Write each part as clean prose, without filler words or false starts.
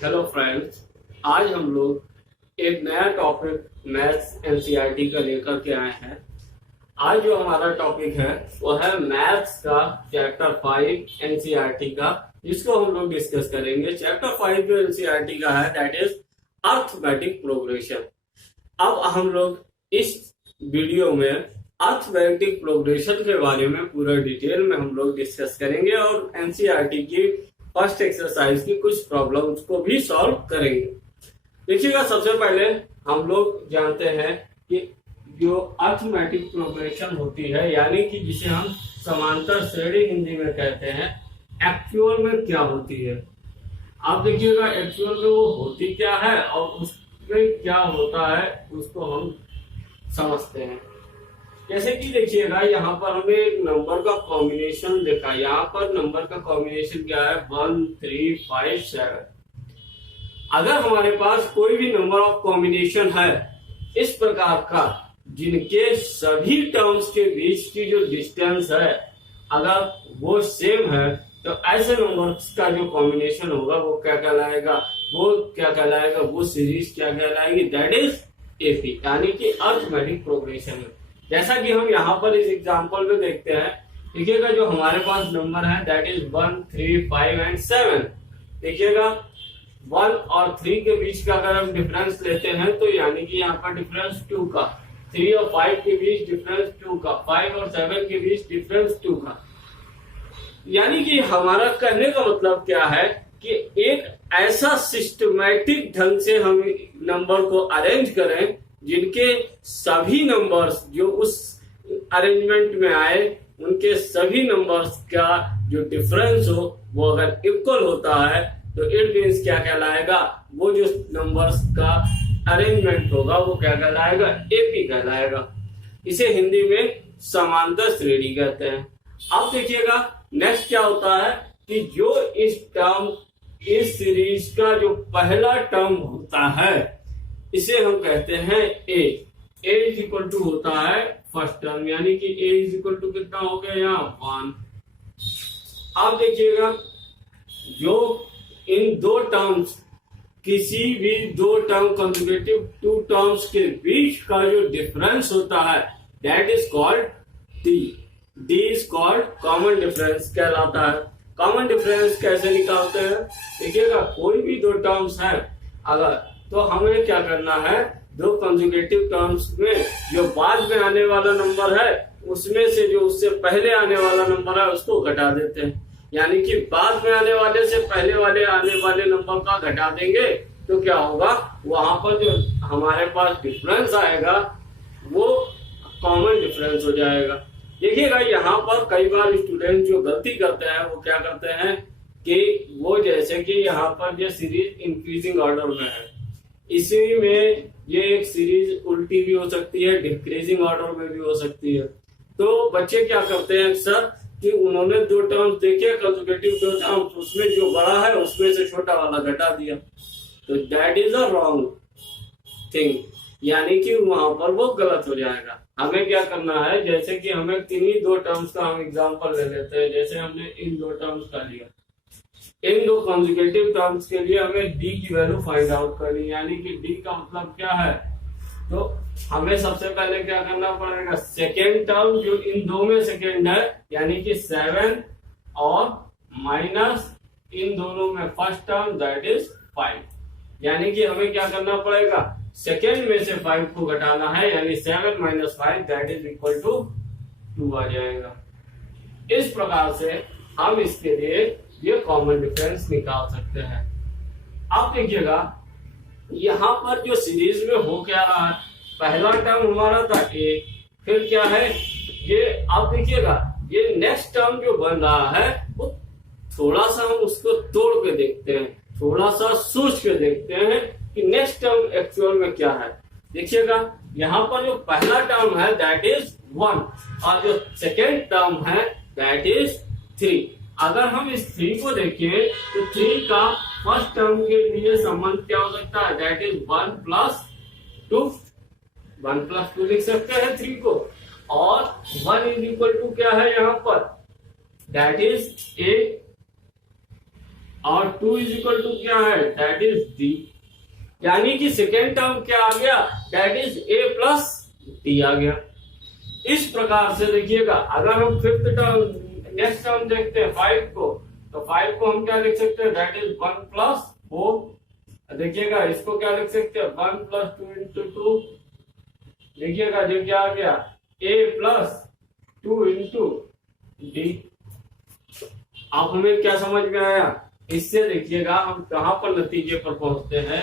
Hello friends, आज हम लोग एक नया टॉपिक मैथ्स एनसीईआरटी का लेकर के आए हैं। आज जो हमारा टॉपिक है वो है मैथ्स का चैप्टर 5 एनसीईआरटी का, जिसको हम लोग डिस्कस करेंगे। चैप्टर 5 जो एनसीईआरटी का है दैट इज अर्थमेटिक प्रोग्रेशन। अब हम लोग इस वीडियो में अर्थमेटिक प्रोग्रेशन के बारे में पूरा डिटेल में हम लोग डिस्कस करेंगे और एनसीईआरटी की फर्स्ट एक्सरसाइज की कुछ प्रॉब्लम्स को भी सॉल्व करेंगे। देखिएगा, सबसे पहले हम लोग जानते हैं कि जो अर्थमेटिक प्रोग्रेशन होती है, यानी कि जिसे हम समांतर श्रेणी हिंदी में कहते हैं, एक्चुअल में क्या होती है। आप देखिएगा एक्चुअल में वो होती क्या है और उसमें क्या होता है उसको हम समझते हैं। जैसे कि देखिएगा, यहाँ पर हमें एक नंबर का कॉम्बिनेशन देखा। यहाँ पर नंबर का कॉम्बिनेशन क्या है, 1 3 5 7। अगर हमारे पास कोई भी नंबर ऑफ कॉम्बिनेशन है इस प्रकार का, जिनके सभी टर्म्स के बीच की जो डिस्टेंस है अगर वो सेम है, तो ऐसे नंबर्स का जो कॉम्बिनेशन होगा वो क्या कहलाएगा, वो सीरीज क्या कहलाएगी, दैट इज एपी, यानी कि अर्थमेटिक प्रोग्रेशन है। जैसा कि हम यहाँ पर इस एग्जांपल में देखते हैं, देखिएगा जो हमारे पास नंबर है दैट इज 1 3 5 एंड 7। देखिएगा 1 और 3 के बीच का अगर हम डिफरेंस लेते हैं तो यानी कि यहाँ पर डिफरेंस 2 का, 3 और 5 के बीच डिफरेंस 2 का, 5 और 7 के बीच डिफरेंस 2 का। यानी कि हमारा कहने का मतलब क्या है कि एक ऐसा सिस्टमैटिक ढंग से हम नंबर को अरेंज करें जिनके सभी नंबर्स जो उस अरेंजमेंट में आए उनके सभी नंबर्स का जो डिफरेंस हो वो अगर इक्वल होता है तो इट मीन्स क्या कहलाएगा, वो जो नंबर्स का अरेंजमेंट होगा वो क्या कहलाएगा, एपी कहलाएगा। इसे हिंदी में समांतर श्रेणी कहते हैं। अब देखिएगा नेक्स्ट क्या होता है कि जो इस सीरीज का जो पहला टर्म होता है इसे हम कहते हैं ए इज इक्वल टू होता है फर्स्ट टर्म, यानी कि ए इज इक्वल टू कितना हो गया यहाँ 1। अब देखिएगा जो इन दो टर्म्स, किसी भी दो टर्म कंसेक्यूटिव टू टर्म्स के बीच का जो डिफरेंस होता है that is called D is called common difference कहलाता है। कॉमन डिफरेंस कैसे निकालते हैं, देखिएगा कोई भी दो टर्म्स है अगर, तो हमें क्या करना है, दो कंसेक्यूटिव टर्म्स में जो बाद में आने वाला नंबर है उसमें से जो उससे पहले आने वाला नंबर है उसको घटा देते हैं। यानी कि बाद में आने वाले से पहले वाले आने वाले नंबर का घटा देंगे तो क्या होगा, वहां पर जो हमारे पास डिफरेंस आएगा वो कॉमन डिफरेंस हो जाएगा। देखिएगा यहाँ पर कई बार स्टूडेंट जो गलती करते हैं वो क्या करते हैं कि वो जैसे कि यहाँ पर ये सीरीज इंक्रीजिंग ऑर्डर में है, इसी में ये एक सीरीज उल्टी भी हो सकती है, डिक्रीजिंग ऑर्डर में भी हो सकती है। तो बच्चे क्या करते हैं अक्सर कि उन्होंने दो टर्म्स देखे कंसेक्यूटिव दो टर्म्स, उसमें जो बड़ा है उसमें से छोटा वाला घटा दिया, तो that is a wrong thing, यानी कि वहां पर वो गलत हो जाएगा। हमें क्या करना है, जैसे कि हमें किन्हीं दो टर्म्स का हम एग्जांपल ले लेते हैं। जैसे हमने इन दो टर्म्स का लिया, इन दो कंसेक्यूटिव टर्म्स के लिए हमें डी की वैल्यू फाइंड आउट करनी, यानी कि डी का मतलब क्या है, तो हमें सबसे पहले क्या करना पड़ेगा, सेकेंड टर्म जो इन दो में सेकेंड है यानी कि 7 और माइनस इन दोनों में फर्स्ट टर्म दैट इज 5, यानी कि हमें क्या करना पड़ेगा, सेकेंड में से 5 को घटाना है, यानी 7 - 5 दैट इज इक्वल टू 2 आ जाएगा। इस प्रकार से हम इसके लिए ये कॉमन डिफरेंस निकाल सकते हैं। अब देखिएगा यहाँ पर जो सीरीज में हो क्या रहा है, पहला टर्म हमारा था ए, फिर क्या है ये, अब देखिएगा ये नेक्स्ट टर्म जो बन रहा है वो थोड़ा सा हम उसको तोड़ के देखते हैं, थोड़ा सा सोच के देखते हैं कि नेक्स्ट टर्म एक्चुअल में क्या है। देखिएगा यहाँ पर जो पहला टर्म है दैट इज 1 और जो सेकेंड टर्म है दैट इज 3। अगर हम इस 3 को देखें तो 3 का फर्स्ट टर्म के लिए संबंध क्या हो सकता है, दैट इज 1 + 2, 1 + 2 लिख सकते हैं 3 को, और 1 इज इक्वल टू क्या है यहाँ पर, दैट इज 8 और 2 इज इक्वल टू क्या है, दैट इज डी। यानी कि सेकेंड टर्म क्या आ गया, that is a plus d आ गया। इस प्रकार से देखिएगा, अगर हम फिफ्थ टर्म नेक्स्ट टर्म देखते हैं 5 को, तो 5 को हम क्या लिख सकते हैं, दैट इज 1 प्लस 4। देखिएगा इसको क्या लिख सकते हैं, 1 प्लस 2 इंटू 2। देखिएगा जो क्या आ गया, a प्लस 2 इंटू डी। अब हमें क्या समझ में आया, इससे देखिएगा हम कहां पर नतीजे पर पहुंचते हैं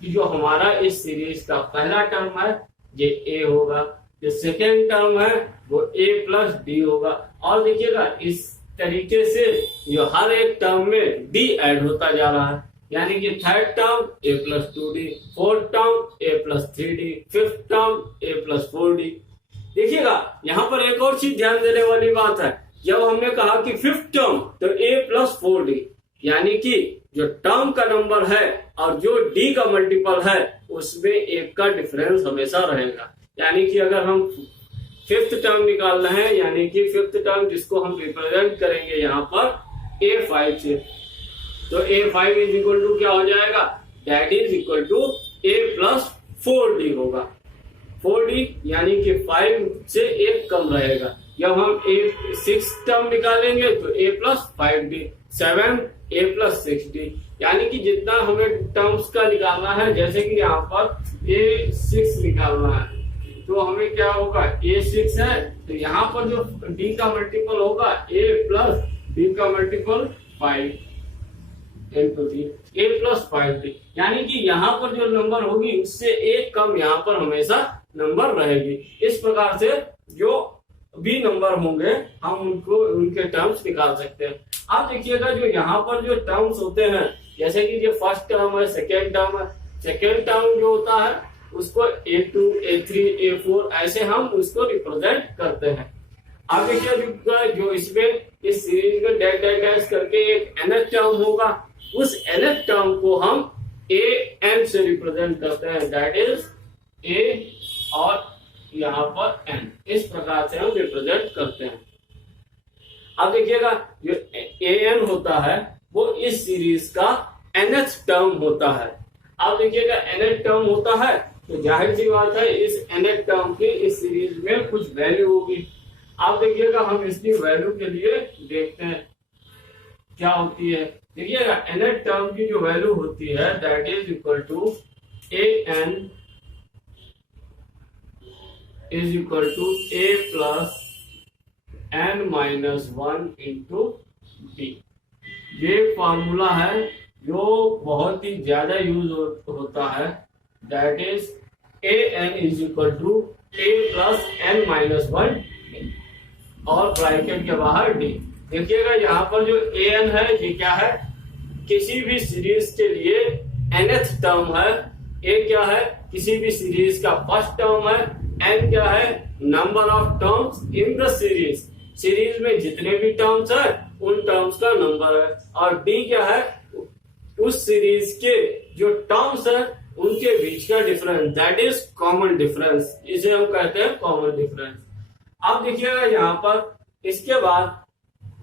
कि जो हमारा इस सीरीज का पहला टर्म है ये a होगा, जो सेकेंड टर्म है वो a प्लस डी होगा। और देखिएगा इस तरीके से जो हर एक टर्म में d ऐड होता जा रहा है, यानी कि third term a plus 2d, fourth term a plus 3d, fifth term a plus 4d। देखिएगा यहाँ पर एक और चीज ध्यान देने वाली बात है, जब हमने कहा कि फिफ्थ टर्म तो a प्लस 4d, यानी कि जो टर्म का नंबर है और जो d का मल्टीपल है उसमें एक का डिफरेंस हमेशा रहेगा। यानी कि अगर हम फिफ्थ टर्म निकाल रहे हैं, यानी कि फिफ्थ टर्म जिसको हम रिप्रेजेंट करेंगे यहाँ पर a5 से, तो a5 इज इक्वल टू क्या हो जाएगा, that is equal to a plus 4d होगा। 4d यानी कि 5 से एक कम रहेगा। जब हम a6 टर्म निकालेंगे तो a plus 5d, 7 a plus 6d, यानी कि जितना हमें टर्म्स का निकालना है, जैसे कि यहाँ पर a6 निकालना है तो हमें क्या होगा, a6 है तो यहाँ पर जो d का मल्टीपल होगा a प्लस d का multiple 5 into D, a plus 5d, यानी कि यहाँ पर जो नंबर होगी उससे एक कम यहाँ पर हमेशा नंबर रहेगी। इस प्रकार से जो भी नंबर होंगे हम उनको उनके टर्म्स निकाल सकते हैं। आप देखिएगा जो यहाँ पर जो टर्म्स होते हैं, जैसे कि जो फर्स्ट टर्म है, सेकेंड टर्म है, सेकेंड टर्म जो होता है उसको a2, a3, a4 ऐसे हम उसको रिप्रेजेंट करते हैं। अब देखिए जो इसमें इस सीरीज में डैश डैश डैश करके एक nth टर्म होगा, उस nth टर्म को हम an से रिप्रेजेंट करते हैं, दैट इज a और यहाँ पर n, इस प्रकार से हम रिप्रेजेंट करते हैं। अब देखिएगा जो an होता है वो इस सीरीज का nth टर्म होता है। अब देखिएगा nth टर्म होता है तो जाहिर सी बात है इस nth टर्म की इस सीरीज में कुछ वैल्यू होगी। अब देखिएगा हम इसकी वैल्यू के लिए देखते हैं क्या होती है। देखिएगा nth टर्म की जो वैल्यू होती है that is equal to an is equal to a plus n minus 1 into D. ये फॉर्मूला है जो बहुत ही ज्यादा यूज होता है, that is an is equal to a plus n minus 1 और ब्रैकेट के बाहर d। देखिएगा यहाँ पर जो an है ये क्या है, किसी भी सीरीज के लिए nth टर्म है। a क्या है, किसी भी सीरीज का फर्स्ट टर्म है। n क्या है, number of terms in the series, series में जितने भी टर्म्स है उन टर्म्स का नंबर है। और d क्या है, उस सीरीज के जो टर्म्स है उनके बीच का difference, that is common difference, इसे हम कहते हैं कॉमन डिफरेंस। अब देखिएगा यहाँ पर इसके बाद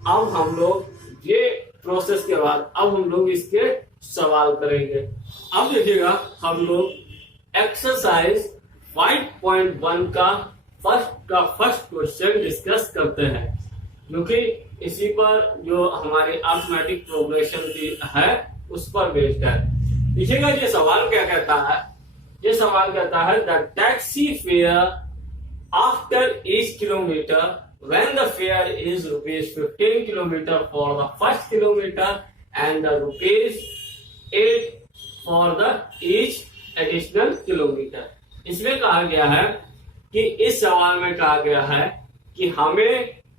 अब हम लोग ये प्रोसेस के बाद अब हम लोग इसके सवाल करेंगे। अब देखिएगा हम लोग एक्सरसाइज 5.1 का फर्स्ट क्वेश्चन डिस्कस करते हैं, क्योंकि इसी पर जो हमारी अरिथमेटिक प्रोग्रेशन की है उस पर बेस्ड है। देखिएगा ये सवाल क्या कहता है, ये सवाल कहता है the taxi fare after each kilometre when the fare is rupees 15 kilometer for the first kilometer and the rupees 8 for the each additional kilometer। इसमें कहा गया है कि इस सवाल में कहा गया है कि हमें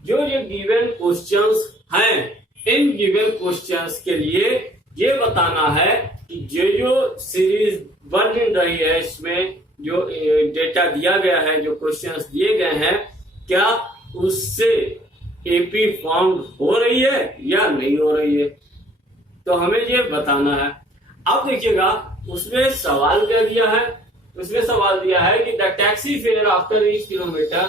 जो गिवन क्वेश्चंस हैं, इन गिवन क्वेश्चंस के लिए ये बताना है कि जो सीरीज बन रही है इसमें जो डेटा दिया गया है, जो क्वेश्चंस दिए गए हैं, क्या उससे एपी फॉर्म हो रही है या नहीं हो रही है, तो हमें ये बताना है। अब देखिएगा उसमें सवाल क्या दिया है, उसमें सवाल दिया है कि the taxi fare after each kilometre,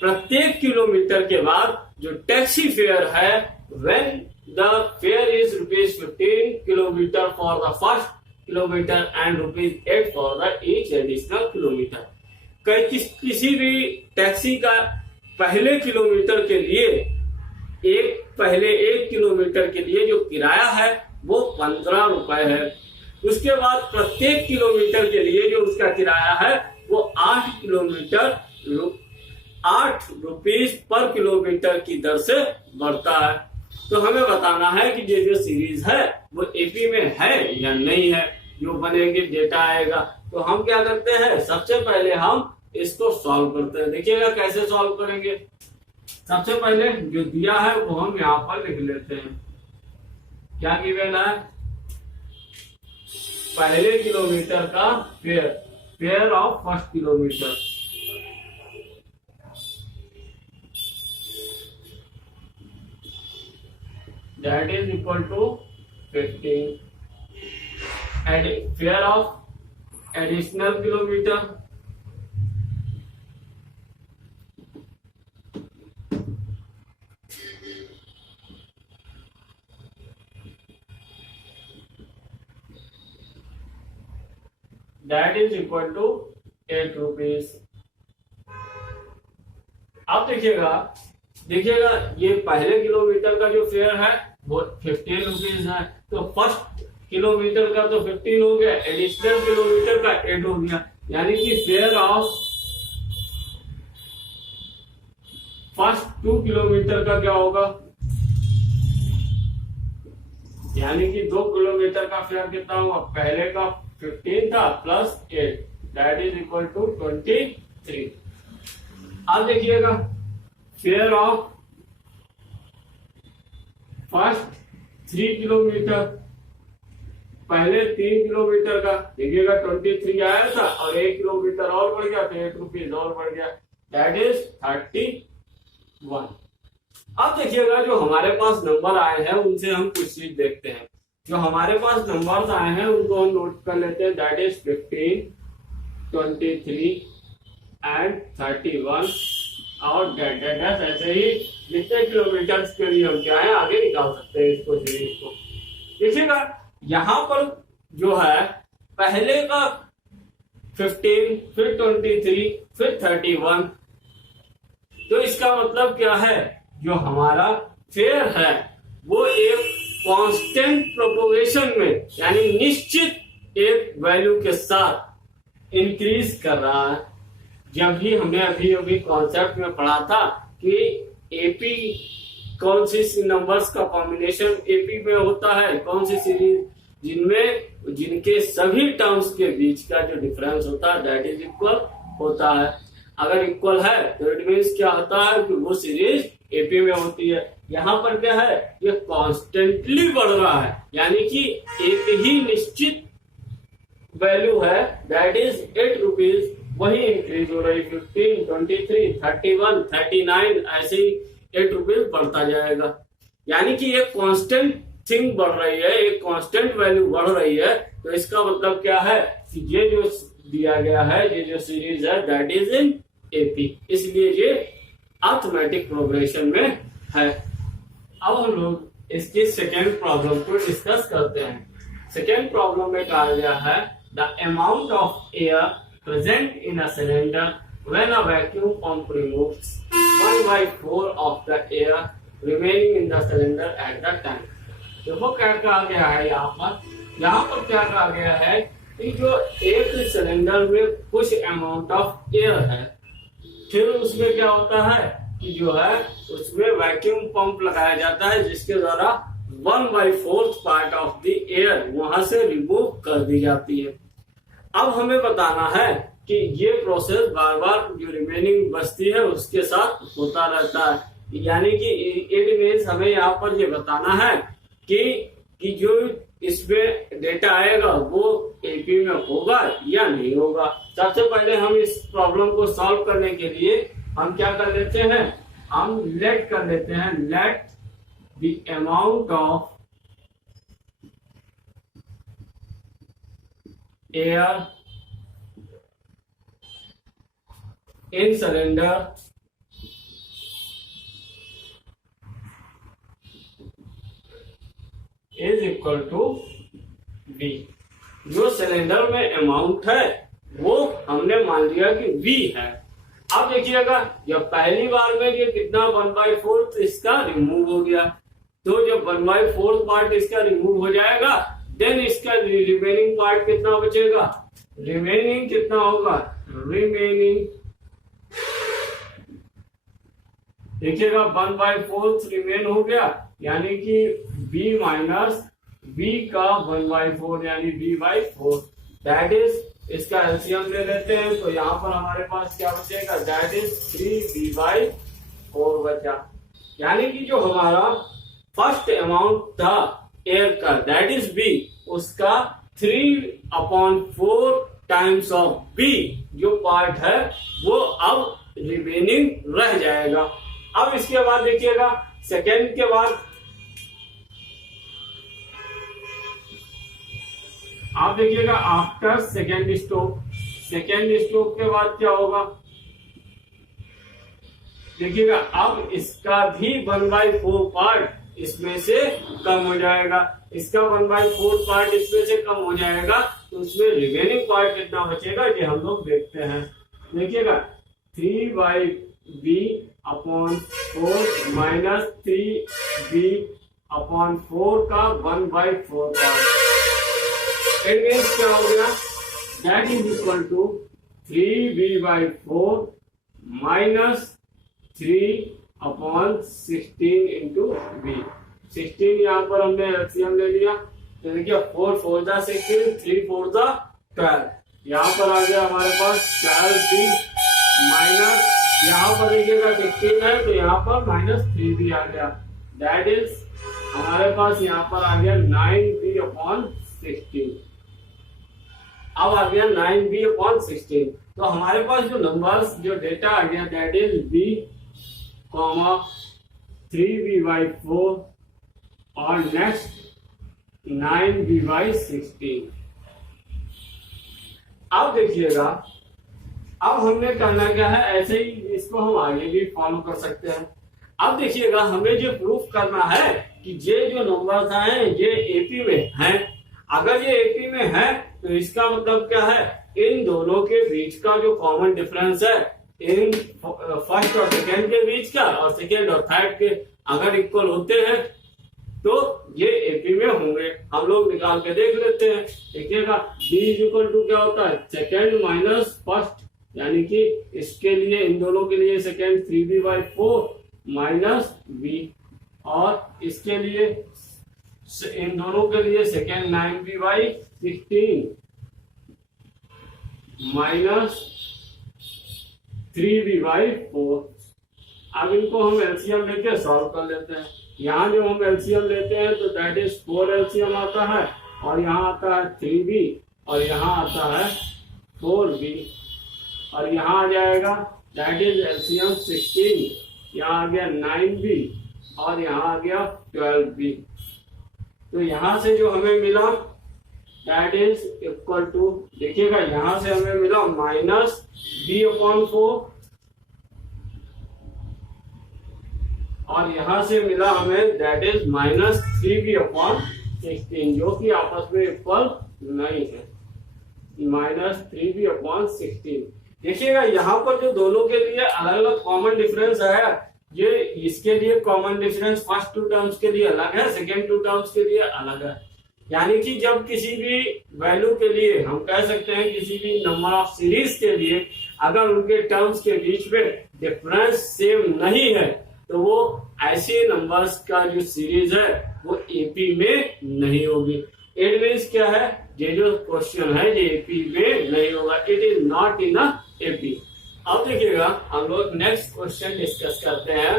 प्रत्येक किलोमीटर के बाद जो टैक्सी फेयर है when the fare is rupees 15 kilometer for the first kilometer and rupees 8 for the each additional kilometer। किसी भी टैक्सी का पहले किलोमीटर के लिए पहले 1 किलोमीटर के लिए जो किराया है वो 15 रुपए है। उसके बाद प्रत्येक किलोमीटर के लिए जो उसका किराया है वो 8 रुपीस पर किलोमीटर की दर से बढ़ता है। तो हमें बताना है कि ये जो सीरीज है वो एपी में है या नहीं है। जो बनेगी डेटा आएगा तो हम क्या करते हैं, सबसे पहले हम इसको सॉल्व करते हैं। देखिएगा कैसे सॉल्व करेंगे। सबसे पहले जो दिया है वो हम यहाँ पर लिख लेते हैं। क्या गिवन है, पहले किलोमीटर का fair of first kilometre, that is equal to 15 and fare of additional kilometer that is equal to 8 rupees। अब देखिएगा ये पहले किलोमीटर का जो फेयर है वो 15 रुपीज है। तो फर्स्ट किलोमीटर का तो 15 हो गया, एडिशनल किलोमीटर का 8 हो गया, यानी कि फेयर ऑफ फर्स्ट 2 किलोमीटर का क्या होगा, यानी कि 2 किलोमीटर का फेयर कितना होगा, पहले का 15 था plus 8 that is equal to 23। अब देखिएगा फेयर ऑफ फर्स्ट 3 किलोमीटर, पहले 3 किलोमीटर का देखिएगा 23 आया था और 1 किलोमीटर और बढ़ गया तो 8 रुपीज और बढ़ गया दैट इज 31। अब देखिएगा जो हमारे पास नंबर आए हैं उनसे हम कुछ चीज देखते हैं। जो हमारे पास नंबर्स आए हैं उनको हम नोट कर लेते हैं, दैट इज 15, 23 एंड 31 और डेट ऐसे ही जितने किलोमीटर के लिए हम क्या है आगे निकाल सकते हैं इसको सीरीज को। देखिएगा यहाँ पर जो है पहले का 15 फिर 23 फिर 31, तो इसका मतलब क्या है, जो हमारा फेयर है वो एक कांस्टेंट प्रोपोगेशन में यानी निश्चित एक वैल्यू के साथ इंक्रीज कर रहा है। जब भी हमने अभी कॉन्सेप्ट में पढ़ा था कि एपी कौन सी नंबर्स का कॉम्बिनेशन एपी में होता है, कौन सी सीरीज जिनके सभी टर्म्स के बीच का जो डिफरेंस होता है दैट इज इक्वल होता है। अगर इक्वल है तो इट मीन्स क्या होता है कि वो सीरीज एपी में होती है। यहाँ पर क्या है, ये कॉन्स्टेंटली बढ़ रहा है, यानी कि एक ही निश्चित वैल्यू है दैट इज 8 रुपीज, वही इंक्रीज हो रही 15, 23, 31, 39 ऐसे ही 8 रुपीज बढ़ता जाएगा। यानी कि एक कांस्टेंट थिंग बढ़ रही है, एक कांस्टेंट वैल्यू बढ़ रही है। तो इसका मतलब क्या है कि ये जो दिया गया है, ये जो सीरीज है दैट इज इन एपी, इसलिए ये अरिथमेटिक प्रोग्रेशन में है। अब हम लोग इसकी सेकेंड प्रॉब्लम को डिस्कस करते हैं। सेकेंड प्रॉब्लम में कहा गया है the amount of air present in a cylinder when a vacuum pump removes 1/4 of the air remaining in the cylinder at the time। देखो क्या कहा गया है यहाँ पर क्या कहा गया है कि जो एक सिलेंडर में कुछ अमाउंट ऑफ एयर है, फिर उसमें क्या होता है कि जो है उसमें वैक्यूम पंप लगाया जाता है जिसके द्वारा 1/4 पार्ट ऑफ द एयर वहां से रिमूव कर दी जाती है। अब हमें बताना है कि ये प्रोसेस बार बार जो रिमेनिंग बचती है उसके साथ होता रहता है, यानी कि इट मीन्स हमें यहाँ पर ये बताना है कि जो इसमें डेटा आएगा वो एपी में होगा या नहीं होगा। सबसे पहले हम इस प्रॉब्लम को सॉल्व करने के लिए हम क्या कर लेते हैं, हम लेट कर लेते हैं, let the amount of air in cylinder is equal to V। जो सिलेंडर में अमाउंट है वो हमने मान लिया कि V है। अब देखिएगा जब पहली बार में ये कितना 1/4 इसका रिमूव हो गया, तो जब 1/4 पार्ट इसका रिमूव हो जाएगा देन इसका रिमेनिंग पार्ट कितना बचेगा, रिमेनिंग कितना होगा, रिमेनिंग देखिएगा 1/4 रिमेन हो गया, यानी कि B माइनस B का 1/4 यानी B/4 दैट इज, इसका एलसीएम ले लेते हैं तो यहाँ पर हमारे पास क्या बचेगा, दैट इज 3B/4 बचा। यानी कि जो हमारा फर्स्ट अमाउंट था एयर का दैट इज B, उसका 3/4 टाइम्स ऑफ B जो पार्ट है वो अब रिमेनिंग रह जाएगा। अब इसके बाद देखिएगा सेकेंड के बाद आप देखिएगा after second stroke, second stroke के बाद क्या होगा, देखिएगा अब इसका भी 1/4 पार्ट इसमें से कम हो जाएगा, इसका 1/4 पार्ट इसमें से कम हो जाएगा, तो उसमें रिमेनिंग पार्ट कितना बचेगा ये हम लोग देखते हैं। देखिएगा 3/B/4 माइनस 3B/4 का 1/4 पार्ट, इट मीन्स क्या हो गया, that is equal to 3B/4 minus 3/16 into B। 16 यहाँ पर हमने एलसीएम ले लिया, तो देखिए 4 4 जा 16, 3 4 जा 12, यहाँ पर आ गया हमारे पास 12B माइनस, यहाँ पर देखिएगा 16 है तो यहाँ पर माइनस 3B आ गया, दैट इज हमारे पास यहाँ पर आ गया 9B/16। अब आ गया 9B/16, तो हमारे पास जो नंबर्स जो डेटा आ गया दैट इज B, 3B/4 और नेक्स्ट 9B/16। अब देखिएगा अब हमने करना क्या है, ऐसे ही इसको हम आगे भी फॉलो कर सकते हैं। अब देखिएगा हमें जो प्रूफ करना है कि ये जो नंबर्स हैं ये एपी में हैं, अगर ये एपी में है तो इसका मतलब क्या है, इन दोनों के बीच का जो कॉमन डिफरेंस है इन फर्स्ट और सेकेंड के बीच का और सेकेंड और थर्ड के अगर इक्वल होते हैं तो ये एपी में होंगे। हम लोग निकाल के देख लेते हैं। देखिएगा B इक्वल टू क्या होता है, सेकेंड माइनस फर्स्ट, यानी कि इसके लिए इन दोनों के लिए सेकेंड 3B/4 माइनस B, और इसके लिए इन दोनों के लिए सेकेंड 9B/16 माइनस 3B/4। अब इनको हम एलसीएम लेके सॉल्व कर लेते हैं। यहाँ जो हम एलसीएम लेते हैं तो दैट इज 4 एलसीएम आता है, और यहाँ आता है 3B, और यहाँ आता है 4B, और यहाँ आ जाएगा दैट इज एलसीएम 16, यहाँ आ गया 9B, और यहाँ आ गया 12B। तो यहाँ से जो हमें मिला दैट इज इक्वल टू, देखिएगा यहाँ से हमें मिला माइनस B/4, और यहाँ से मिला हमें दैट इज माइनस 3B/16, जो कि आपस में इक्वल नहीं है, माइनस 3B/16। देखिएगा यहाँ पर जो दोनों के लिए अलग अलग कॉमन डिफरेंस है, ये इसके लिए कॉमन डिफरेंस फर्स्ट 2 टर्म्स के लिए अलग है, सेकेंड 2 टर्म्स के लिए अलग है। यानी कि जब किसी भी वैल्यू के लिए हम कह सकते हैं किसी भी नंबर ऑफ सीरीज के लिए अगर उनके टर्म्स के बीच में डिफरेंस सेम नहीं है तो वो ऐसे नंबर्स का जो सीरीज है वो एपी में नहीं होगी। इट मीन्स क्या है, ये जो क्वेश्चन है ये एपी में नहीं होगा, it is not in AP. अब देखिएगा हम लोग नेक्स्ट क्वेश्चन डिस्कस करते हैं।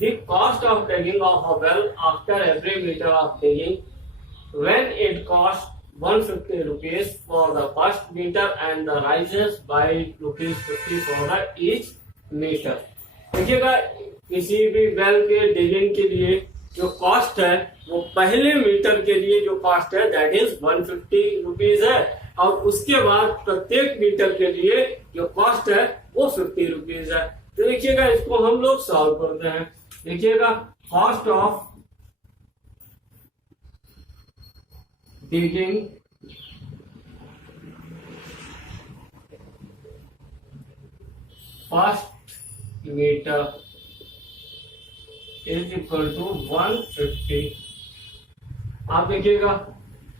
The cost of digging of a well after every metre of digging when it costs 150 rupees for the first meter and the rises by rupees 50 for the each meter। देखिएगा किसी भी well के digging के लिए जो cost है वो पहले मीटर के लिए जो कॉस्ट है दैट इज 150 रुपीज है, और उसके बाद प्रत्येक मीटर के लिए जो कॉस्ट है वो 50 रुपीज है। तो देखिएगा इसको हम लोग सॉल्व करते हैं। देखिएगा cost of digging first meter is equal to 150। आप देखिएगा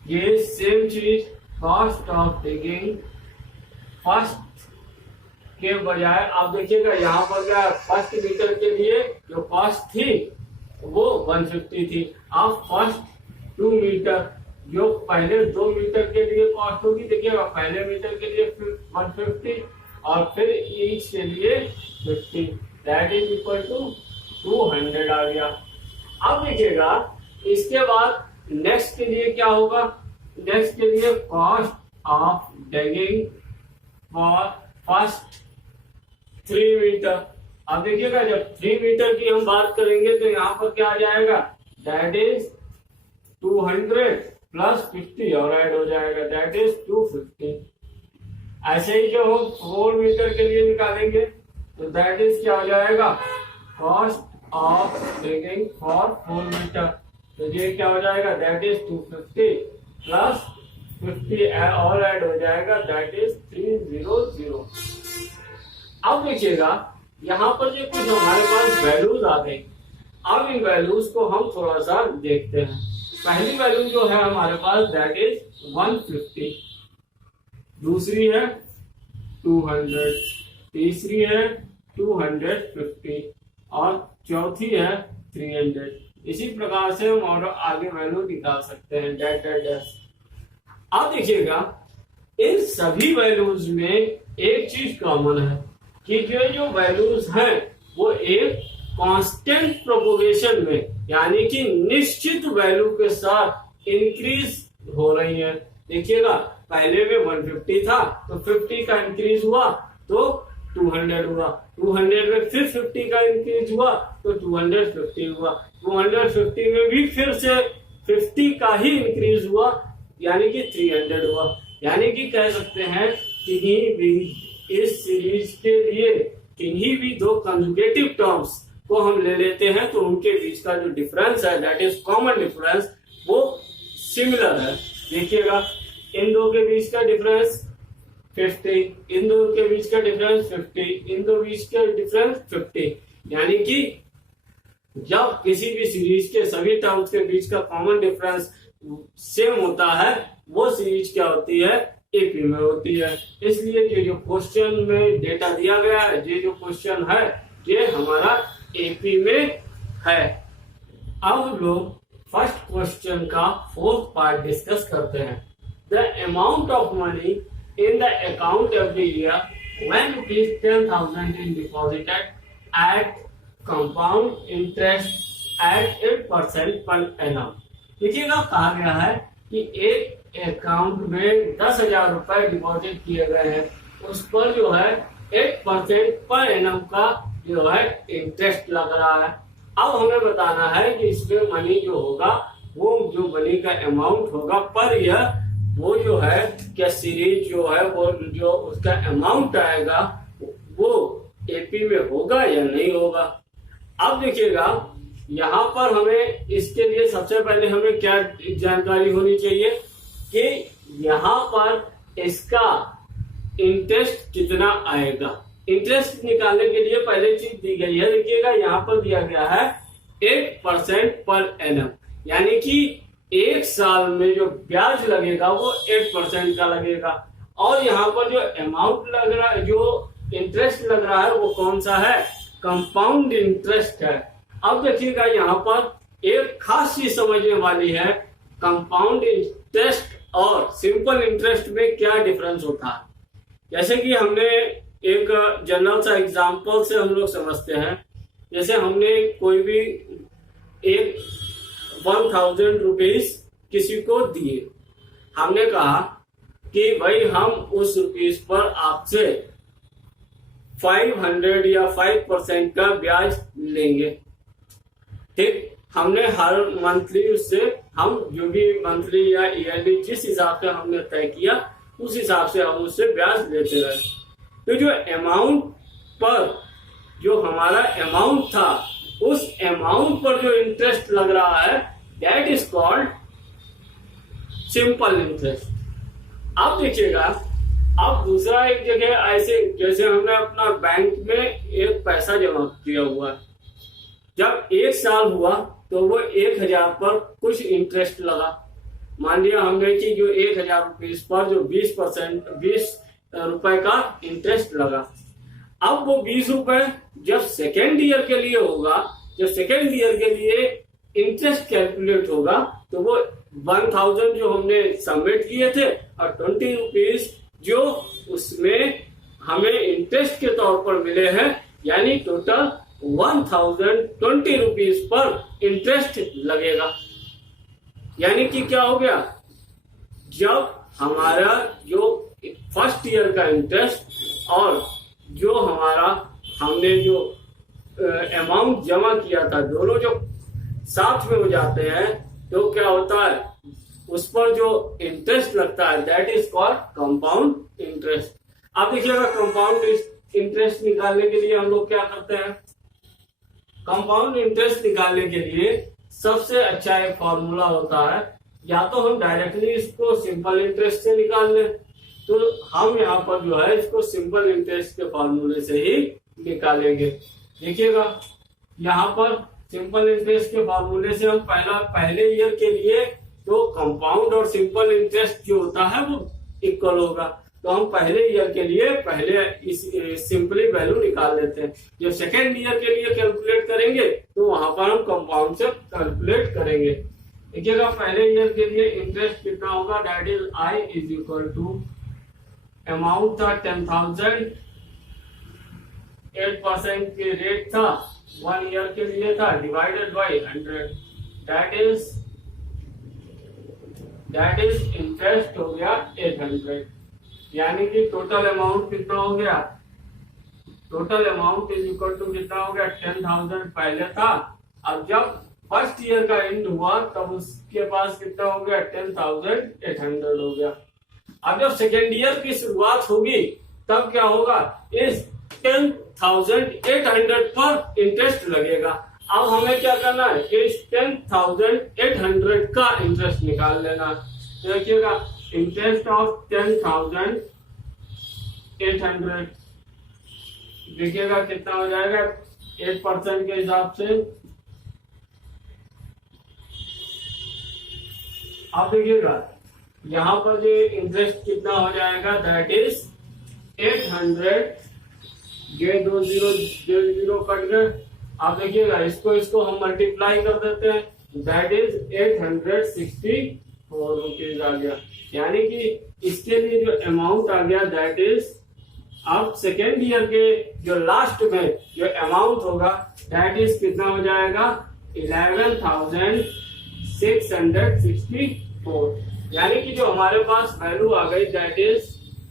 ये सेम चीज कॉस्ट ऑफ डिगिंग फर्स्ट के बजाय आप देखिएगा यहाँ पर क्या फर्स्ट मीटर के लिए जो कॉस्ट थी वो 150 थी। अब फर्स्ट 2 मीटर जो पहले 2 मीटर के लिए कॉस्ट होगी, देखिएगा पहले मीटर के लिए 150 और फिर ईच के लिए 50, दैट इज इक्वल टू 200 आ गया। अब देखिएगा इसके बाद नेक्स्ट के लिए क्या होगा, नेक्स्ट के लिए cost of digging for first 3 metre. अब देखिएगा जब 3 मीटर की हम बात करेंगे तो यहाँ पर क्या आ जाएगा, दैट इज 200 प्लस 50 और ऐड हो जाएगा, दैट इज 250। ऐसे ही जो हम 4 मीटर के लिए निकालेंगे तो दैट इज क्या हो जाएगा, cost of digging for 4 metre, तो ये क्या हो जाएगा, दैट इज 250 प्लस 50 और ऐड हो जाएगा, दैट इज 300। अब देखिएगा यहाँ पर जो कुछ हमारे पास वैल्यूज आ गई। अब इन वैल्यूज को हम थोड़ा सा देखते हैं। पहली वैल्यू जो है हमारे पास दैट इज 150, दूसरी है 200, तीसरी है 250 और चौथी है 300। इसी प्रकार से हम और आगे वैल्यू निकाल सकते हैं डैट डैट डैश। अब देखिएगा इन सभी वैल्यूज में एक चीज कॉमन है कि जो वैल्यूज हैं वो एक कांस्टेंट प्रोपोगेशन में यानी कि निश्चित वैल्यू के साथ इंक्रीज हो रही है। देखिएगा पहले में 150 था तो 50 का इंक्रीज हुआ तो 200 हुआ, 200 में फिर 50 का इंक्रीज हुआ तो 250 हुआ, 250 में भी फिर से 50 का ही इंक्रीज हुआ यानी कि 300 हुआ। यानी कि कह सकते हैं किन्हीं भी इस सीरीज के लिए किन्हीं भी दो कंजुगेटिव टर्म्स को हम ले लेते हैं तो उनके बीच का जो डिफरेंस है दैट इज कॉमन डिफरेंस वो सिमिलर है। देखिएगा इन दो के बीच का डिफरेंस 50, इन दो के बीच का डिफरेंस 50, इन दो बीच का डिफरेंस 50। यानी कि जब किसी भी सीरीज के सभी टर्म्स के बीच का कॉमन डिफरेंस सेम होता है वो सीरीज क्या होती है, एपी में होती है। इसलिए ये जो क्वेश्चन में डेटा दिया गया है, ये जो क्वेश्चन है ये हमारा एपी में है। अब हम लोग फर्स्ट क्वेश्चन का 4th पार्ट डिस्कस करते हैं। The amount of money in the account every year when rupees 10,000 is deposited at compound interest at 8% per annum. देखिएगा कहा गया है कि एक अकाउंट में 10,000 रुपए डिपॉजिट किए गए हैं, उस पर जो है 8% पर एनम का जो है इंटरेस्ट लग रहा है। अब हमें बताना है कि इसमें मनी जो होगा वो जो मनी का अमाउंट होगा पर ईयर वो जो है क्या सीरीज जो है वो जो उसका अमाउंट आएगा वो एपी में होगा या नहीं होगा। अब देखिएगा यहाँ पर हमें इसके लिए सबसे पहले हमें क्या जानकारी होनी चाहिए कि यहाँ पर इसका इंटरेस्ट कितना आएगा। इंटरेस्ट निकालने के लिए पहले चीज दी गई है, देखिएगा यहाँ पर दिया गया है 8% पर एनम, यानी कि एक साल में जो ब्याज लगेगा वो 8% का लगेगा। और यहाँ पर जो अमाउंट लग रहा है, जो इंटरेस्ट लग रहा है वो कौन सा है, कंपाउंड इंटरेस्ट है। अब देखिएगा यहाँ पर एक खास चीज समझने वाली है, कंपाउंड इंटरेस्ट और सिंपल इंटरेस्ट में क्या डिफरेंस होता है। जैसे कि हमने एक जनरल सा एग्जांपल से हम लोग समझते हैं, जैसे हमने कोई भी एक 1000 रुपीज किसी को दिए, हमने कहा कि भाई हम उस रुपीज पर आपसे 500 या 5% का ब्याज लेंगे। ठीक, हमने हर मंथली उससे हम जो भी मंथली या ईयरली जिस हिसाब से हमने तय किया उस हिसाब से हम उससे ब्याज लेते रहे। तो जो अमाउंट पर जो हमारा अमाउंट था उस अमाउंट पर जो इंटरेस्ट लग रहा है that is called simple interest. अब देखिएगा, अब दूसरा एक जगह ऐसे, जैसे हमने अपना बैंक में एक पैसा जमा किया हुआ है, जब 1 साल हुआ तो वो 1,000 पर कुछ इंटरेस्ट लगा। मान लिया हमने कि जो 1,000 रुपीज पर जो 20 रुपए का इंटरेस्ट लगा। अब वो 20 रुपए जब सेकेंड ईयर के लिए होगा, जब सेकेंड ईयर के लिए इंटरेस्ट कैलकुलेट होगा, तो वो 1,000 जो हमने सबमिट किए थे और 20 रुपीज जो उसमें हमें इंटरेस्ट के तौर पर मिले हैं, यानी टोटल 1,020 रुपीज पर इंटरेस्ट लगेगा। यानी कि क्या हो गया, जब हमारा जो फर्स्ट ईयर का इंटरेस्ट और जो हमारा हमने जो अमाउंट जमा किया था, दोनों जो साथ में हो जाते हैं, तो क्या होता है, उस पर जो इंटरेस्ट लगता है that is called compound interest. आप देखिएगा, कंपाउंड इंटरेस्ट निकालने के लिए हम लोग क्या करते हैं, कंपाउंड इंटरेस्ट निकालने के लिए सबसे अच्छा एक फॉर्मूला होता है, या तो हम डायरेक्टली इसको सिंपल इंटरेस्ट से निकाल लें, तो हम यहाँ पर जो है इसको सिंपल इंटरेस्ट के फॉर्मूले से ही निकालेंगे। देखिएगा, यहाँ पर सिंपल इंटरेस्ट के फॉर्मूले से हम पहले ईयर के लिए तो कंपाउंड और सिंपल इंटरेस्ट जो होता है वो इक्वल होगा, तो हम पहले ईयर के लिए पहले इस सिंपली वैल्यू निकाल लेते हैं। जब सेकेंड ईयर के लिए कैलकुलेट करेंगे तो वहां पर हम कंपाउंड से कैलकुलेट करेंगे। देखिएगा, पहले ईयर के लिए इंटरेस्ट कितना होगा, that is I is equal to amount था 10,000, 8% के रेट था, 1 ईयर के लिए था, divided by 100, that is interest हो गया 800। यानी कि टोटल अमाउंट कितना हो गया, total amount is equal to कितना हो गया, 10,000 पहले था। अब जब फर्स्ट ईयर का एंड हुआ तब उसके पास कितना हो गया, 10,800 हो गया। अब जब सेकेंड ईयर की शुरुआत होगी तब क्या होगा, इस 10,800 पर इंटरेस्ट लगेगा। अब हमें क्या करना है, इस 10,800 का इंटरेस्ट निकाल लेना। देखिएगा, इंटरेस्ट ऑफ 10,800 देखिएगा कितना हो जाएगा 8% के हिसाब से। आप देखिएगा यहाँ पर जो इंटरेस्ट कितना हो जाएगा, दैट इज 800, ये 2 0 कट गए। आप देखिएगा, इसको हम मल्टीप्लाई कर देते हैं, दैट इज 864 रुपीज आ गया। यानी कि इसके लिए जो अमाउंट आ गया दैट इज, अब सेकेंड ईयर के जो लास्ट में जो अमाउंट होगा दैट इज कितना हो जाएगा, 11,664। यानी कि जो हमारे पास वैल्यू आ गई दैट इज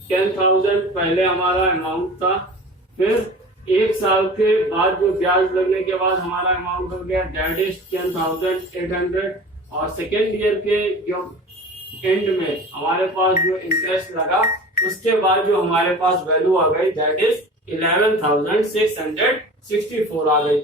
10,000 पहले हमारा अमाउंट था, फिर 1 साल के बाद जो ब्याज लगने के बाद हमारा अमाउंट हो गया दैट इज 10,800, और सेकेंड ईयर के जो एंड में हमारे पास जो इंटरेस्ट लगा उसके बाद जो हमारे पास वैल्यू आ गई दैट इज 11,664 आ गई।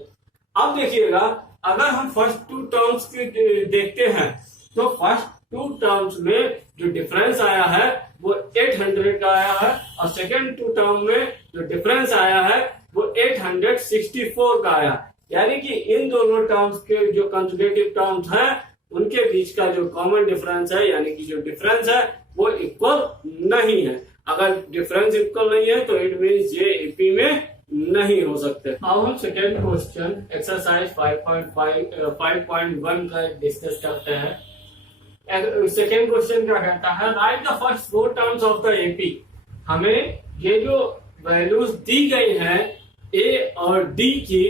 अब देखिएगा, अगर हम फर्स्ट 2 टर्म्स की देखते हैं तो फर्स्ट 2 टर्म्स में जो डिफरेंस आया है वो 800 का आया है, और सेकेंड 2 टर्म में जो डिफरेंस आया है वो 864 का आया। यानी कि इन दोनों टर्म्स के जो कंसेक्यूटिव टर्म्स हैं उनके बीच का जो कॉमन डिफरेंस है, यानी कि जो डिफरेंस है वो इक्वल नहीं है। अगर डिफरेंस इक्वल नहीं है तो इट मीन्स ये एपी में नहीं हो सकते। अब हम सेकेंड क्वेश्चन एक्सरसाइज 5.1 का डिस्कस करते हैं। सेकेंड क्वेश्चन क्या कहता है, right the first 4 terms of the AP. हमें ये जो वैल्यूज दी गई हैं ए और डी की,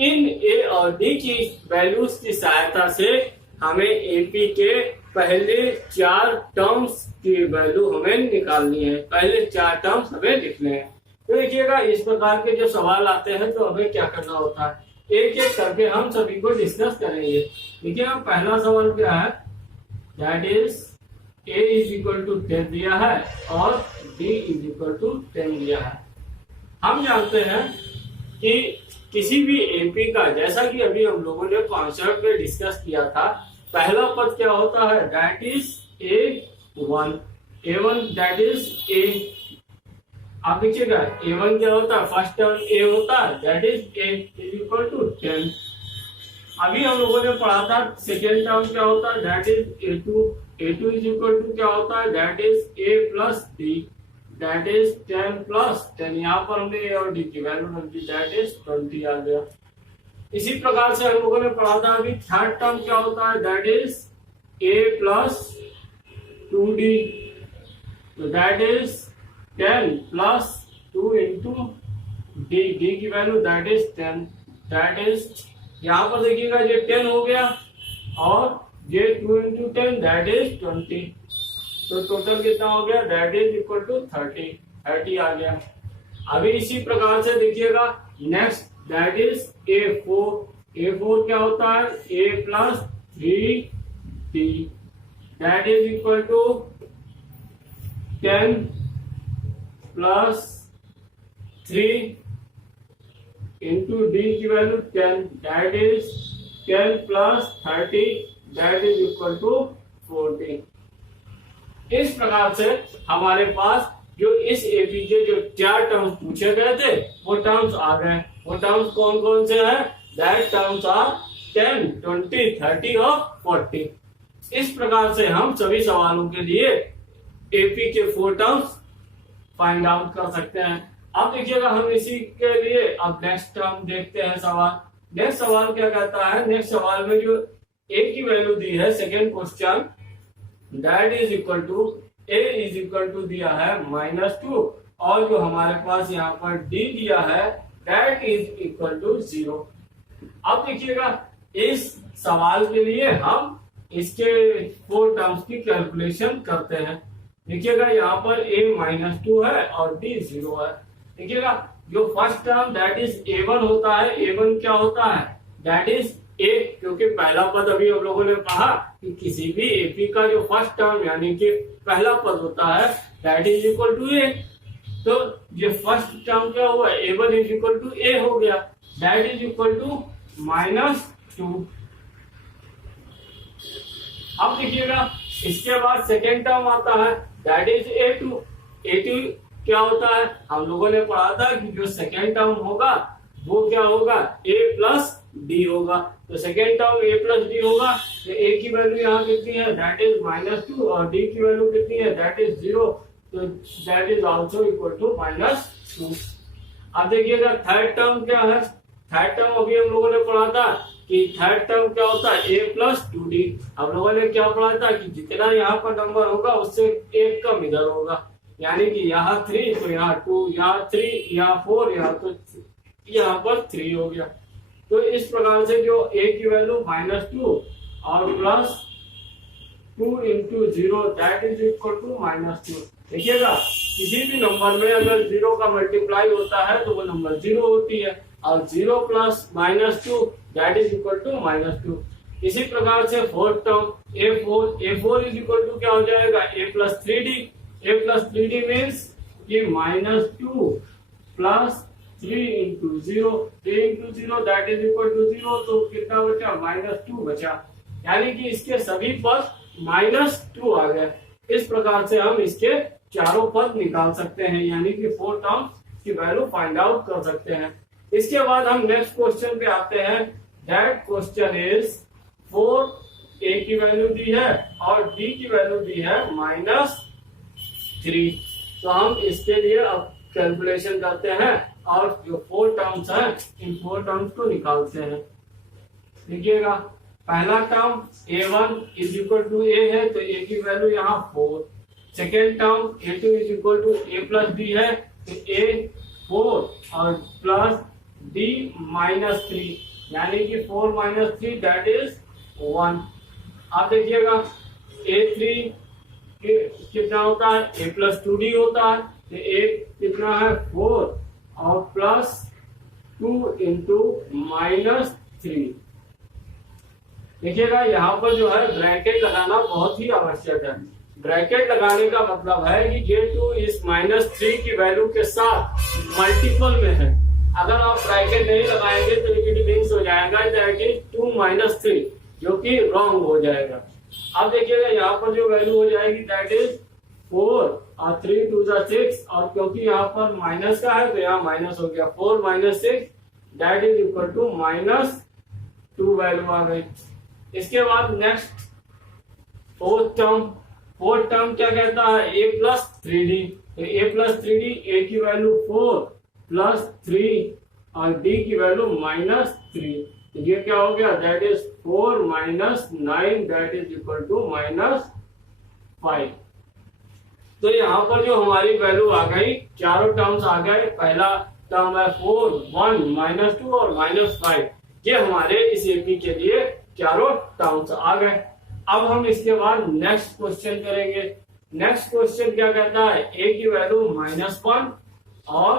इन ए और डी की वैल्यूज की सहायता से हमें एपी के पहले 4 टर्म्स की वैल्यू हमें निकालनी है, पहले 4 टर्म्स हमें लिखने हैं। तो देखिएगा, इस प्रकार के जो सवाल आते हैं तो हमें क्या करना होता है, एक एक करके हम सभी को डिस्कस करेंगे। देखिएगा, पहला सवाल क्या है, that is A is equal to 10 दिया है और डी इज इक्वल टू 10 दिया है। हम जानते हैं कि किसी भी एपी का, जैसा कि अभी हम लोगों ने कॉन्सेप्ट में डिस्कस किया था, पहला पद क्या होता है, that is A 1, A1 that is ए। आप देखिएगा A1 क्या होता है, फर्स्ट टर्म A होता है, that is A is equal to 10। अभी हम लोगों ने पढ़ा था सेकेंड टर्म क्या होता है, that is A2। A2 is equal to क्या होता है, that is A plus D, that is 10 plus 10। यहाँ पर हमने A और D की वैल्यू रख दी, दैट इज 20 आ गया। इसी प्रकार से हम लोगों ने पढ़ा था अभी थर्ड टर्म क्या होता है, that is A plus 2D, तो that is 10 plus 2 into D, D की value that is 10, that is यहाँ पर देखिएगा ये 10 हो गया और ये 2 इंटू 10 दैट इज 20, तो टोटल कितना हो गया, दैट इज इक्वल टू 30 आ गया। अभी इसी प्रकार से देखिएगा नेक्स्ट दैट इज A4 क्या होता है, A plus 3D, that is equal to 10 plus 3 into D की value 10, that is 10 plus 30, that is equal to 40। इस प्रकार से हमारे पास जो इस एपी के जो 4 टर्म्स पूछे गए थे वो टर्म्स आ गए। वो टर्म्स कौन कौन से हैं, दैट टर्म्स आर 10, 20, 30 और 40। इस प्रकार से हम सभी सवालों के लिए एपी के 4 टर्म्स फाइंड आउट कर सकते हैं। अब देखिएगा हम इसी के लिए अब नेक्स्ट टर्म देखते हैं सवाल। नेक्स्ट सवाल क्या कहता है, नेक्स्ट सवाल में जो ए की वैल्यू दी है second question, that is equal to A is equal to दिया है -2 और जो हमारे पास यहाँ पर डी दिया है दैट इज इक्वल टू 0। अब देखिएगा इस सवाल के लिए हम इसके 4 टर्म्स की कैलकुलेशन करते हैं। देखिएगा यहाँ पर a -2 है और d 0 है। देखिएगा जो first term that is A1 होता है, A1 क्या होता है, दैट इज A, क्योंकि पहला पद अभी हम लोगों ने कहा कि किसी भी एपी का जो फर्स्ट टर्म यानी कि पहला पद होता है that is equal to A, तो ये फर्स्ट टर्म क्या हुआ, A1 is equal to A हो गया, दैट इज इक्वल टू -2। अब देखिएगा इसके बाद सेकेंड टर्म आता है दैट इज A2 क्या होता है, हम लोगों ने पढ़ा था कि जो सेकेंड टर्म होगा वो क्या होगा, A प्लस D होगा, तो second term A plus D होगा, तो A की वैल्यू यहाँ कितनी है, दैट इज -2 और D की वैल्यू कितनी है, दैट इज 0, तो that is also equal to -2। अब देखिएगा थर्ड टर्म क्या है, थर्ड टर्म अभी हम लोगों ने पढ़ा था कि थर्ड टर्म क्या होता है, A प्लस 2D। हम लोगों ने क्या पढ़ा था कि जितना यहाँ पर नंबर होगा उससे एक कम इधर होगा, यानी कि यहाँ 3 तो यहाँ 2, यहाँ 3, यहाँ 4, यहाँ तो यहाँ पर 3 हो गया। तो इस प्रकार से जो A की वैल्यू -2 और plus 2 into 0 that is equal to -2। देखिएगा किसी भी नंबर में अगर 0 का मल्टीप्लाई होता है तो वो नंबर 0 होती है और 0 plus -2 that is equal to -2। इसी प्रकार से fourth term A4 is equal to क्या हो जाएगा, A प्लस 3D मीन्स कि -2 plus 3 into 0, 3 into 0 that is equal to 0, तो कितना बचा, -2 बचा, यानी कि इसके सभी पद -2 आ गए। इस प्रकार से हम इसके चारों पद निकाल सकते हैं, यानी कि 4 टर्म्स की वैल्यू फाइंड आउट कर सकते हैं। इसके बाद हम नेक्स्ट क्वेश्चन पे आते हैं, दैट क्वेश्चन इज 4 A की वैल्यू दी है और D की वैल्यू दी है -3। तो हम इसके लिए अब कैलकुलेशन करते हैं और जो 4 टर्म्स हैं इन 4 टर्म्स को निकालते हैं। देखिएगा पहला term A1 is equal to A है, तो A की वैल्यू यहाँ 4। Second term A2 is equal to A plus D है, तो A 4 और प्लस D -3, यानी कि 4 - 3 दैट इज 1। आप देखिएगा A3 कितना होता है, A प्लस 2D होता है, तो A कितना है 4 और प्लस 2 इंटू -3। देखिएगा यहाँ पर जो है ब्रैकेट लगाना बहुत ही आवश्यक है। ब्रैकेट लगाने का मतलब है कि ये 2 इस -3 की वैल्यू के साथ मल्टीपल में है। अगर आप ब्रैकेट नहीं लगाएंगे तो ये डिफरेंस हो जाएगा दैट इज 2 - 3, जो कि रॉन्ग हो जाएगा। अब देखिएगा यहाँ पर जो वैल्यू हो जाएगी दैट इज 4 और 3 2 जा 6, और क्योंकि यहाँ पर माइनस का है तो यहाँ माइनस हो गया, 4 minus 6 that is equal to -2 value आ गई। इसके बाद नेक्स्ट फोर्थ टर्म क्या कहता है, a प्लस 3d, तो a प्लस 3d, a की वैल्यू 4 प्लस 3 और d की वैल्यू -3, तो ये क्या हो गया that is 4 minus 9 that is equal to -5। तो यहाँ पर जो हमारी वैल्यू आ गई, चारों टर्म्स आ गए। पहला टर्म है 4, 1, -2 और -5, ये हमारे इस एपी के लिए चारों टर्म्स आ गए। अब हम इसके बाद नेक्स्ट क्वेश्चन करेंगे। नेक्स्ट क्वेश्चन क्या कहता है, a की वैल्यू -1 और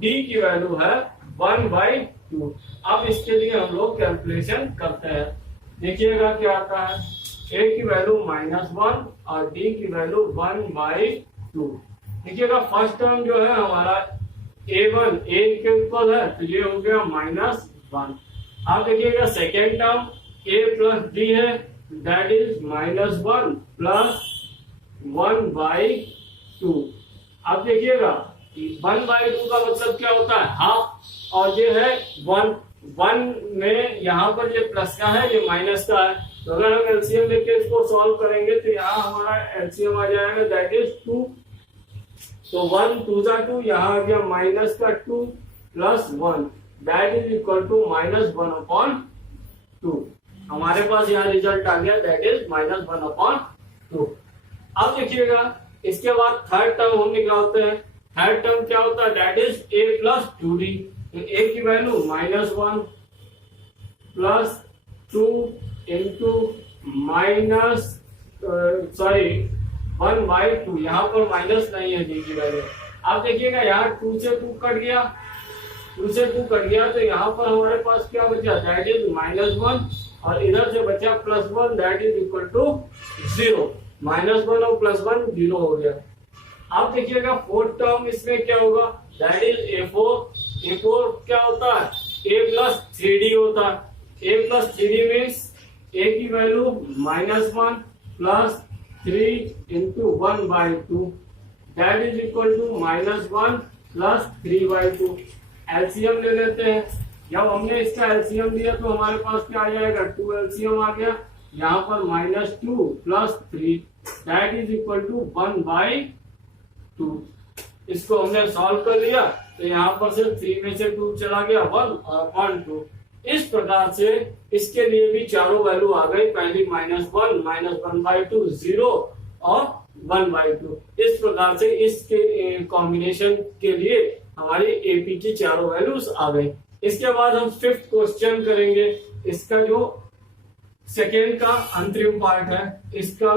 d की वैल्यू है 1/2। अब इसके लिए हम लोग कैलकुलेशन करते हैं। देखिएगा क्या आता है, a की वैल्यू -1 और d की वैल्यू 1/2। देखिएगा फर्स्ट टर्म जो है हमारा a1 a के इक्वल है, तो ये हो गया -1। अब देखिएगा second term a plus d है, दैट इज -1 प्लस 1/2। अब देखिएगा 1/2 का मतलब क्या होता है, हाफ, और ये है 1 में यहाँ पर ये प्लस का है, ये माइनस का है। तो अगर हम एलसीएम लेके इसको सॉल्व करेंगे तो यहाँ हमारा एलसीएम आ जाएगा दैट इज 2। तो 1 2 जा 2, यहाँ आ गया माइनस का 2 plus 1 that is equal to -1/2। हमारे पास यहाँ रिजल्ट आ गया दैट इज -1/2। अब देखिएगा इसके बाद थर्ड टर्म हम निकालते हैं। थर्ड टर्म क्या होता है, that is a plus 2d, तो a की वैल्यू -1 प्लस 2 इंटू -1/2, यहाँ पर माइनस नहीं है d की वैल्यू। अब देखिएगा यहाँ 2 से 2 कट गया, 2 से 2 कट गया, तो यहाँ पर हमारे पास क्या बचा दैट इज -1 और इधर से बचा +1 दैट इज इक्वल टू 0। -1 और +1 0 हो गया। अब देखिएगा फोर्थ टर्म इसमें क्या होगा, दैट इज a4 क्या होता है, a प्लस 3d होता है। a plus 3d means a की value -1 plus 3 into 1/2 that is equal to -1 plus 3/2। LCM ले लेते हैं। जब हमने इसका एलसीएम लिया तो हमारे पास क्या आ जाएगा, 2 एलसीएम आ गया, यहाँ पर -2 plus 3 that is equal to 1/2। इसको हमने सॉल्व कर लिया, तो यहाँ पर से 3 में से 2 चला गया 1 और 1/2। इस प्रकार से इसके लिए भी चारों वैल्यू आ गई, पहली -1 -1/2 0 और 1/2। इस प्रकार से इसके कॉम्बिनेशन के लिए हमारी एपी की चारों वैल्यूज आ गई। इसके बाद हम फिफ्थ क्वेश्चन करेंगे। इसका जो सेकेंड का अंतरिम पार्ट है, इसका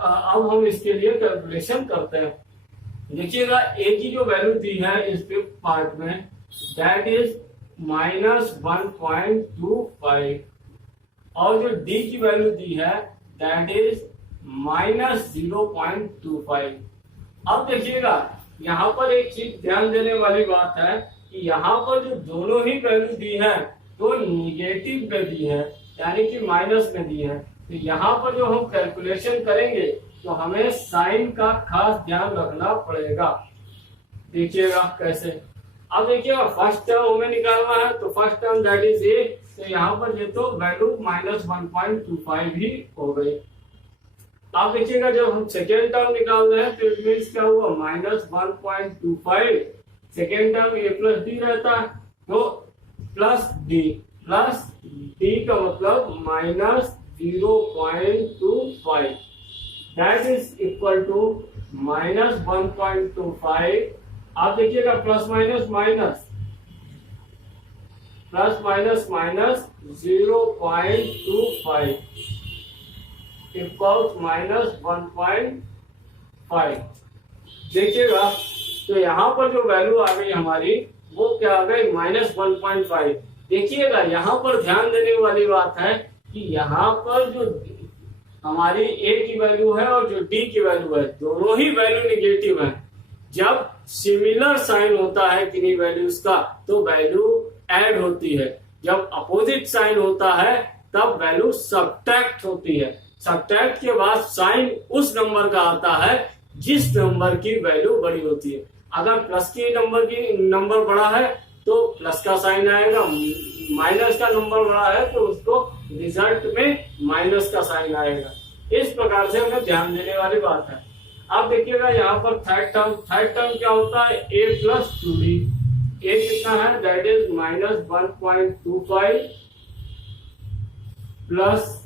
अब हम इसके लिए कैलकुलेशन करते हैं। देखिएगा ए की जो वैल्यू दी है इस फिफ्थ पार्ट में दैट इज -1.25 और जो डी की वैल्यू दी है दैट इज -0.25। अब देखिएगा यहाँ पर एक चीज ध्यान देने वाली बात है कि यहाँ पर जो दोनों ही वैल्यू दी है तो निगेटिव में दी है, यानी कि माइनस में दी है। तो यहाँ पर जो हम कैलकुलेशन करेंगे तो हमें साइन का खास ध्यान रखना पड़ेगा। देखिएगा कैसे। अब देखिएगा फर्स्ट टर्म हमें निकालना है, तो फर्स्ट टर्म दैट इज ए, तो यहाँ पर ये तो वैल्यू -1.25 ही हो गई। अब देखिएगा जब हम सेकेंड टर्म निकाल रहे हैं तो इट मीन्स क्या हुआ, -1.25। Second term a plus D रहता है, तो प्लस डी का मतलब -0.25 दैट इज इक्वल टू -1.25। आप देखिएगा प्लस माइनस माइनस 0.25 इक्वल्स -1.5। देखिएगा तो यहाँ पर जो वैल्यू आ गई हमारी वो क्या आ गई, -1.5। देखिएगा यहाँ पर ध्यान देने वाली बात है कि यहाँ पर जो हमारी a की वैल्यू है और जो d की वैल्यू है दोनों ही वैल्यू निगेटिव है। जब सिमिलर साइन होता है किन्हीं वैल्यूज का तो वैल्यू ऐड होती है, जब अपोजिट साइन होता है तब वैल्यू सब्ट्रैक्ट होती है। सब्ट्रैक्ट के बाद साइन उस नंबर का आता है जिस नंबर की वैल्यू बड़ी होती है। अगर प्लस की नंबर बड़ा है तो प्लस का साइन आएगा, माइनस का नंबर बड़ा है तो उसको रिजल्ट में माइनस का साइन आएगा। इस प्रकार से हमें ध्यान देने वाली बात है। अब देखिएगा यहाँ पर थर्ड टर्म क्या होता है, a प्लस 2d। a कितना है, दैट इज -1.25 प्लस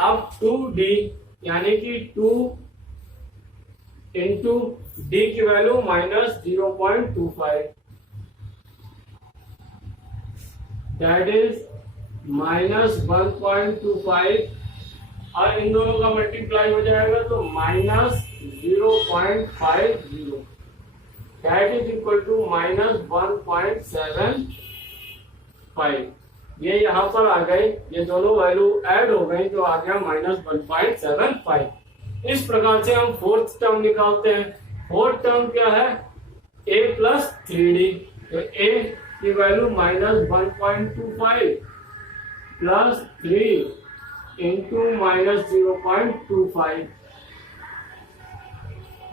अब 2d यानी कि 2 इंटू डी की वैल्यू -0.25, दैट इज -1.25 और इन दोनों का मल्टीप्लाई हो जाएगा तो -0.50, दैट इज इक्वल टू -1.75। ये यहाँ पर आ गए, ये दोनों वैल्यू ऐड हो गई तो आ गया -1.75। इस प्रकार से हम फोर्थ टर्म निकालते हैं। फोर्थ टर्म क्या है, a प्लस 3d, तो a की वैल्यू -1.25 प्लस 3 इंटू -0.25,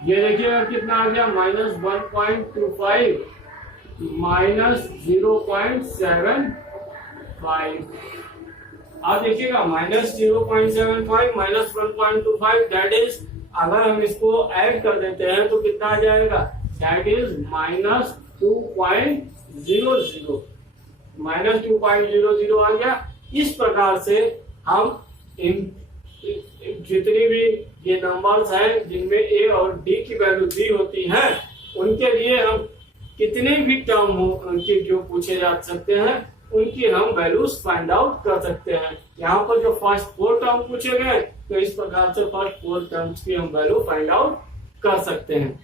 ये देखिएगा कितना आ गया, -1.25 -0.75। अब देखिएगा -0.75 -1.25, दैट इज अगर हम इसको ऐड कर देते हैं तो कितना आ जाएगा, दैट इज -2.00 आ गया। इस प्रकार से हम इन जितनी भी ये नंबर्स हैं जिनमें a और d की वैल्यू दी होती है उनके लिए हम कितने भी टर्म हो उनके जो पूछे जा सकते हैं उनकी हम वैल्यूज फाइंड आउट कर सकते हैं। यहाँ पर जो फर्स्ट 4 टर्म पूछे गए तो इस प्रकार से फर्स्ट 4 टर्म्स की हम वैल्यू फाइंड आउट कर सकते हैं।